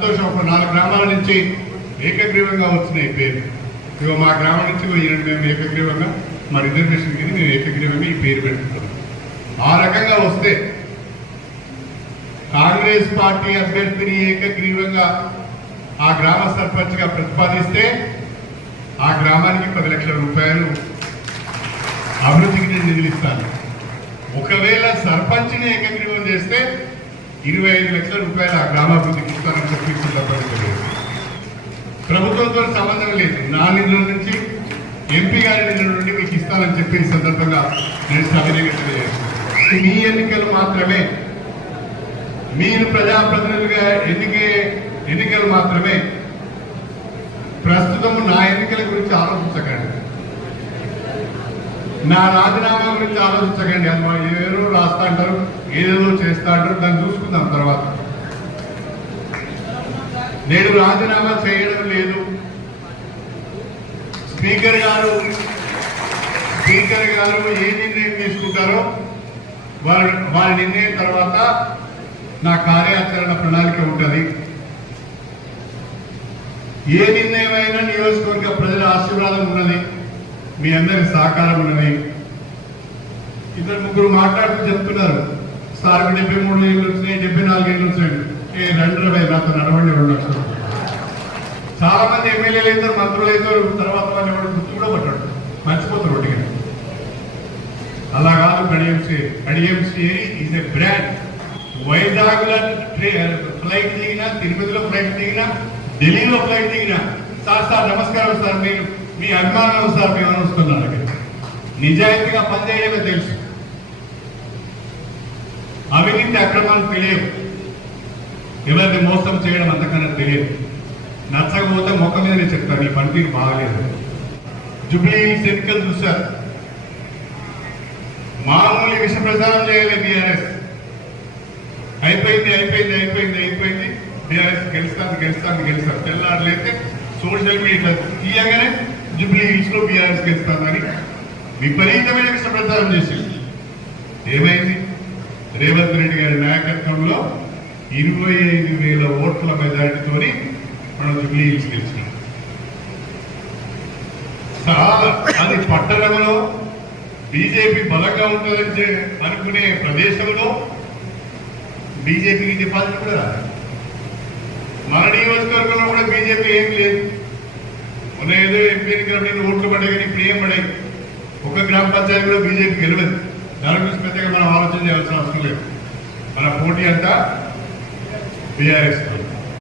సంతోషం. ఒక 4 గ్రామాల నుంచి ఏకగ్రీవంగా వచ్చినాయి పేరు. ఇక మా గ్రామం నుంచి మేము ఏకగ్రీవంగా మా రిజర్వేషన్ కింద మేము ఏకగ్రీవంగా ఈ పేరు పెట్టుకుంటాం. ఆ రకంగా వస్తే కాంగ్రెస్ పార్టీ అభ్యర్థిని ఏకగ్రీవంగా ఆ గ్రామ సర్పంచ్గా ప్రతిపాదిస్తే ఆ గ్రామానికి 10 లక్షల రూపాయలు అభివృద్ధికి నేను నిధులిస్తాను. ఒకవేళ సర్పంచ్ని ఏకగ్రీవం చేస్తే 25 లక్షల రూపాయలు ఆ గ్రామాభివృద్ధికి ఇస్తానని చెప్పి సందర్భంగా ప్రభుత్వంతో సంబంధం లేదు. నా నిధుల నుంచి ఎంపీ గారి నిధుల నుండి మీకు ఇస్తానని చెప్పిన సందర్భంగా నేను సవినయంగా తెలియజేస్తాను. మీ ఎన్నికలు మాత్రమే, మీరు ప్రజాప్రతినిధులుగా ఎన్నికలు మాత్రమే. ప్రస్తుతం నా ఎన్నికల గురించి ఆలోచించకండి, నా రాజీనామా గురించి ఆలోచించకండి. అది ఏదో రాస్తా అంటారు, ఏదేదో చేస్తా అంటారు, దాన్ని చూసుకుందాం తర్వాత. నేను రాజీనామా చేయడం లేదు. స్పీకర్ గారు ఏ నిర్ణయం తీసుకుంటారో వారి నిర్ణయం తర్వాత నా కార్యాచరణ ప్రణాళిక ఉంటుంది. ఏ నిర్ణయం అయినా నియోజకవర్గ ప్రజల ఆశీర్వాదం ఉన్నది, మీ అందరి సహకారం ఉన్నది. 2-3 మాట్లాడుతూ చెప్తున్నారు, సార్కి 73 ఏళ్ళు వచ్చినాయి, 74 ఏళ్ళు వచ్చినాయి. రండి నాతో నడవండి 2 లక్షలు. చాలా మంది ఎమ్మెల్యేలు అవుతారు, మంత్రులు అవుతారు, తర్వాత వాళ్ళు ఎవరు గుర్తు కూడా పట్టాడు, మర్చిపోతారు ఒకటిగా. అలా కాదు. కడియంసి ఈజ్ ఎ బ్రాండ్. వైజాగ్లో ఫ్లైట్ దిగినా, తిరుపతిలో ఫ్లైట్ దిగినా, ఢిల్లీలో ఫ్లైట్ దిగినా, సార్ నమస్కారం సార్, మీరు మీ అభిమానం సార్ మేము అనుస్తున్నాను. నిజాయితీగా పనిచేయడమే తెలుసు, అవినీతి అక్రమాలు తెలియదు, ఎవరిని మోసం చేయడం అంతకన్నా తెలియదు. నచ్చకపోతే మొక్క మీదనే చెప్తాను, ఈ పనితీరు బాగలేదు. జూబ్లీ ఎన్నికలు చూశారు, మామూలు విష ప్రచారం చేయాలి. బీఆర్ఎస్ అయిపోయింది, బీఆర్ఎస్ గెలుస్తాను. తెల్లారులైతే సోషల్ మీడియా తీయగానే జూబ్లీ హిల్స్ లో బీఆర్ఎస్ గెలుస్తానని విపరీతమైన విష ప్రచారం చేసింది. ఏమైంది? రేవంత్ రెడ్డి గారి నాయకత్వంలో 25,000 ఓట్ల మెజారిటీతోని మనం జూబ్లీ హిల్స్ గెలిచినాం. చాలా అది పట్టణంలో బీజేపీ బలంగా ఉంటుందని అనుకునే ప్రదేశంలో బీజేపీకి డిపాజిట్ కూడా రాదు. మన నియోజకవర్గంలో కూడా బీజేపీ ఏం లేదు. మొన్న ఏదో ఎంపీ ఎన్నికలు ఓట్లు పడ్డాయి, కానీ ఇప్పుడు ఏం పడాయి. ఒక గ్రామ పంచాయతీ కూడా బీజేపీ గెలవదు. దాని గురించి పెద్దగా మనం ఆలోచన చేయాల్సిన అవసరం లేదు. మన పోటీ అంతా బీఆర్ఎస్.